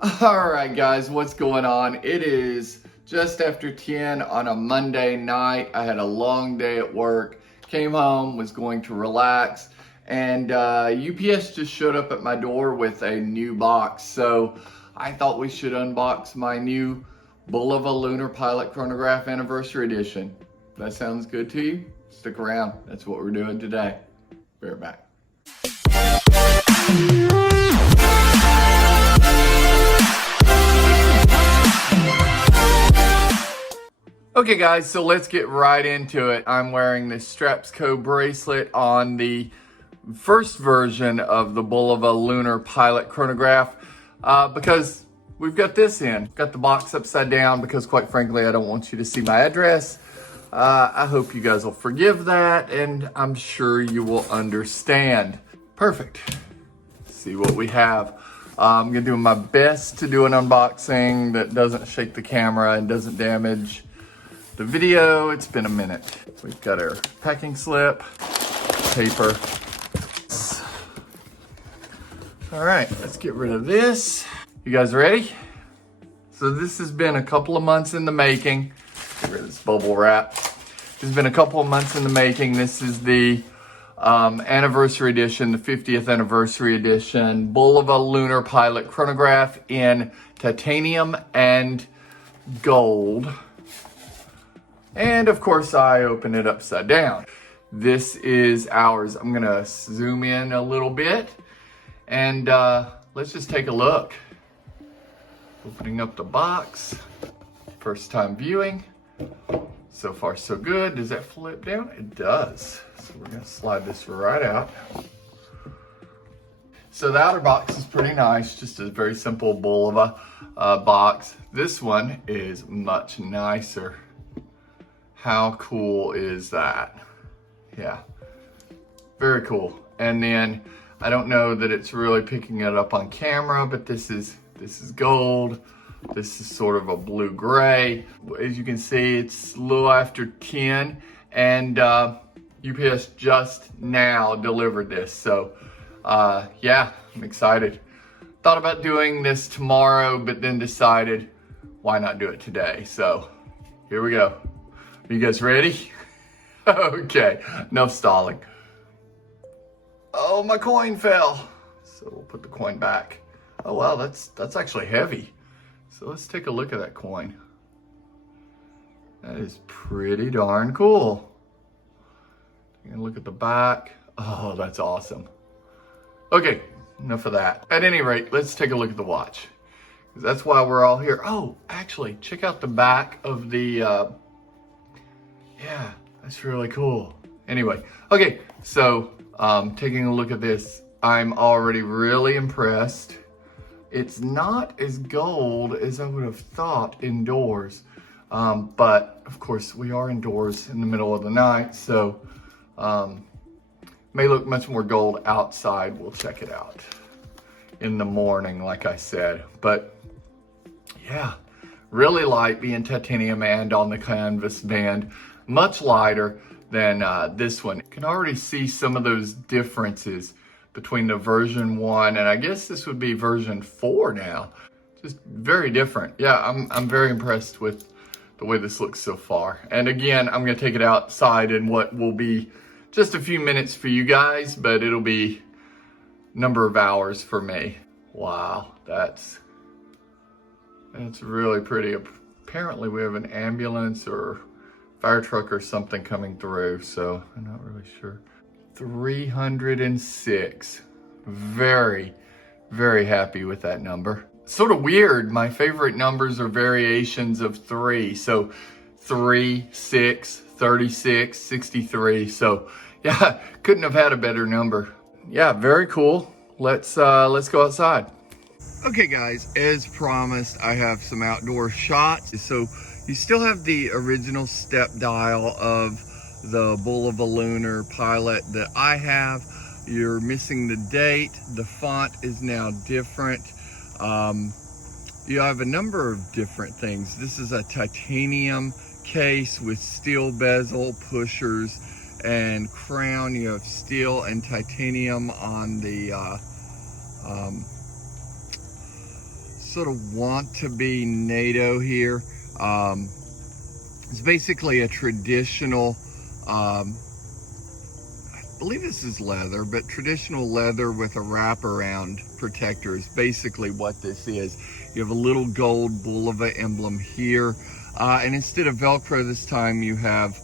All right, guys, what's going on? It is just after 10 on a Monday night. I had a long day at work, came home, was going to relax, and UPS just showed up at my door with a new box. So I thought we should unbox my new BULOVA LUNAR Pilot Chronograph Anniversary Edition. That sounds good to you? Stick around. That's what we're doing today. Be right back. Okay guys, so let's get right into it. I'm wearing this STRAPSCO bracelet on the first version of the BULOVA LUNAR Pilot Chronograph because we've got this in. Got the box upside down because quite frankly, I don't want you to see my address. I hope you guys will forgive that, and I'm sure you will understand. Perfect. Let's see what we have. I'm gonna do my best to do an unboxing that doesn't shake the camera and doesn't damage the video. It's been a minute. We've got our packing slip, paper. All right, let's get rid of this. You guys ready? So this has been a couple of months in the making. Get rid of this bubble wrap. This has been a couple of months in the making. This is the anniversary edition, the 50th anniversary edition, BULOVA LUNAR Pilot Chronograph in titanium and gold. And of course, I open it upside down. This is ours. I'm gonna zoom in a little bit and let's just take a look. Opening up the box, first time viewing. So far so good. Does that flip down? It does. So we're gonna slide this right out. So the outer box is pretty nice, just a very simple BULOVA box. This one is much nicer. How cool is that? Yeah, very cool. And then I don't know that it's really picking it up on camera, but this is gold. This is sort of a blue gray. As you can see, it's a little after 10, and UPS just now delivered this. So yeah, I'm excited. Thought about doing this tomorrow, but then decided why not do it today? So here we go. Are you guys ready? Okay, enough stalling. Oh, my coin fell. So we'll put the coin back. Oh wow, that's actually heavy. So let's take a look at that coin. That is pretty darn cool. You can look at the back. Oh, that's awesome. Okay, enough of that. At any rate, let's take a look at the watch. That's why we're all here. Oh, actually, check out the back of the yeah, that's really cool. Anyway, okay, so taking a look at this, I'm already really impressed. It's not as gold as I would have thought indoors, but of course we are indoors in the middle of the night, so may look much more gold outside. We'll check it out in the morning, like I said. But yeah, really light, being titanium and on the canvas band. Much lighter than this one. You can already see some of those differences between the version 1 and I guess this would be version 4 now. Just very different. Yeah, I'm very impressed with the way this looks so far. And again, I'm gonna take it outside in what will be just a few minutes for you guys, but it'll be a number of hours for me. Wow, that's really pretty. Apparently we have an ambulance or fire truck or something coming through, so I'm not really sure. 306. Very, very happy with that number. Sort of weird. My favorite numbers are variations of 3. So 3, 6, 36, 63. So yeah, couldn't have had a better number. Yeah, very cool. Let's go outside. Okay guys, as promised, I have some outdoor shots. So you still have the original step dial of the BULOVA LUNAR Pilot that I have. You're missing the date. The font is now different. You have a number of different things. This is a titanium case with steel bezel, pushers, and crown. You have steel and titanium on the sort of want to be NATO here. It's basically a traditional, I believe this is leather, but traditional leather with a wraparound protector is basically what this is. You have a little gold Bulova emblem here, and instead of Velcro this time you have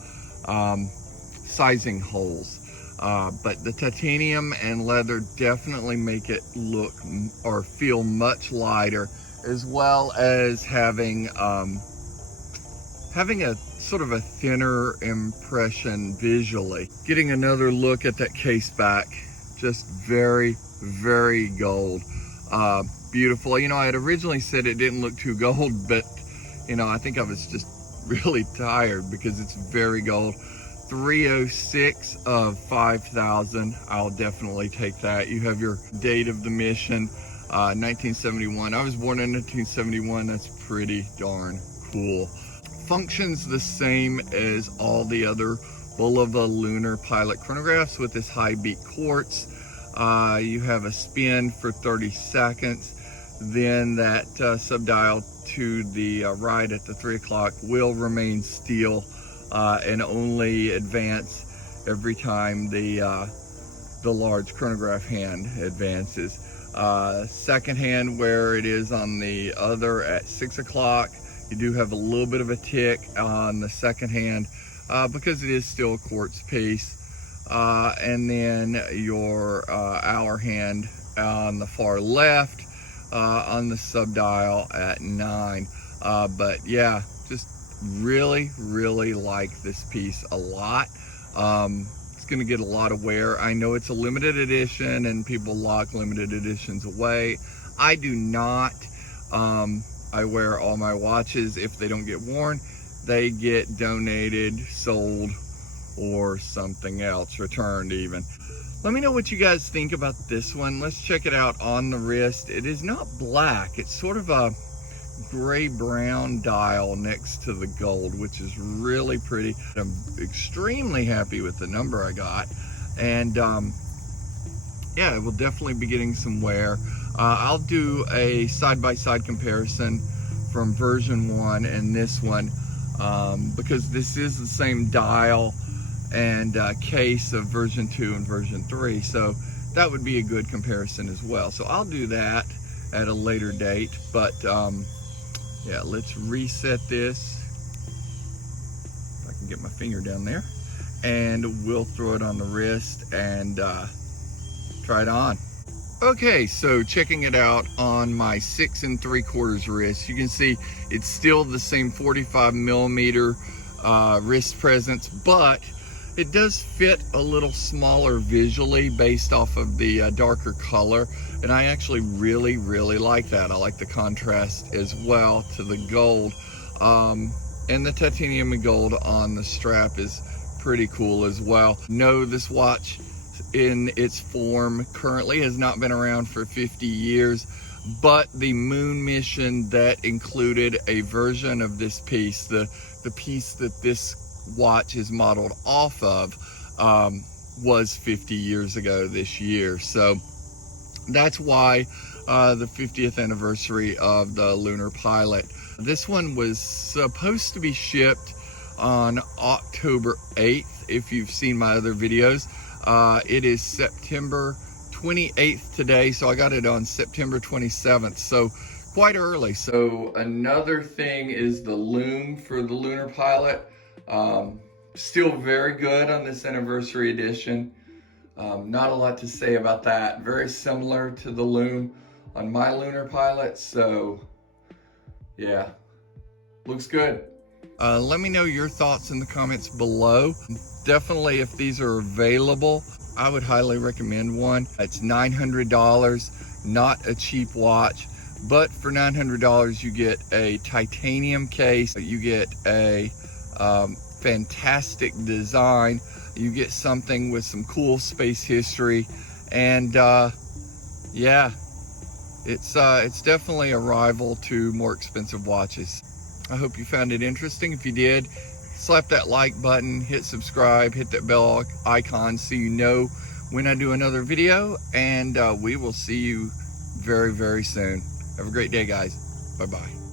sizing holes. But the titanium and leather definitely make it look or feel much lighter, as well as having a sort of a thinner impression visually. Getting another look at that case back, just very, very gold. Beautiful. You know, I had originally said it didn't look too gold, but you know, I think I was just really tired because it's very gold. 306 of 5,000. I'll definitely take that. You have your date of the mission, 1971. I was born in 1971. That's pretty darn cool. Functions the same as all the other Bulova Lunar Pilot chronographs with this high beat quartz. You have a spin for 30 seconds. Then that subdial to the right at the 3 o'clock will remain still and only advance every time the large chronograph hand advances. Second hand, where it is on the other at 6 o'clock, you do have a little bit of a tick on the second hand because it is still a quartz piece. And then your hour hand on the far left on the subdial at 9. But yeah, just really, really like this piece a lot. It's gonna get a lot of wear. I know it's a limited edition and people lock limited editions away. I do not. I wear all my watches. If they don't get worn, they get donated, sold, or something else, returned even. Let me know what you guys think about this one. Let's check it out on the wrist. It is not black. It's sort of a gray-brown dial next to the gold, which is really pretty. I'm extremely happy with the number I got. And yeah, it will definitely be getting some wear. I'll do a side-by-side comparison from version 1 and this one because this is the same dial and case of version 2 and version 3, so that would be a good comparison as well. So I'll do that at a later date, but yeah, let's reset this. If I can get my finger down there, and we'll throw it on the wrist and try it on. Okay, so checking it out on my 6 3/4 wrist, you can see it's still the same 45mm wrist presence, but it does fit a little smaller visually based off of the darker color, and I actually really, really like that. I like the contrast as well to the gold, and the titanium and gold on the strap is pretty cool as well. No, this watch in its form currently has not been around for 50 years, but the moon mission that included a version of this piece, the piece that this watch is modeled off of, was 50 years ago this year. So that's why the 50th anniversary of the Lunar Pilot. This one was supposed to be shipped on October 8th. If you've seen my other videos, it is September 28th today, so I got it on September 27th, so quite early. So another thing is the loom for the Lunar Pilot. Still very good on this anniversary edition. Not a lot to say about that. Very similar to the loom on my Lunar Pilot, so yeah, looks good. Let me know your thoughts in the comments below. Definitely, if these are available, I would highly recommend one. It's $900, not a cheap watch, but for $900 you get a titanium case, you get a fantastic design, you get something with some cool space history, and yeah, it's definitely a rival to more expensive watches. I hope you found it interesting. If you did, slap that like button, hit subscribe, hit that bell icon so you know when I do another video, and we will see you very, very soon. Have a great day, guys. Bye-bye.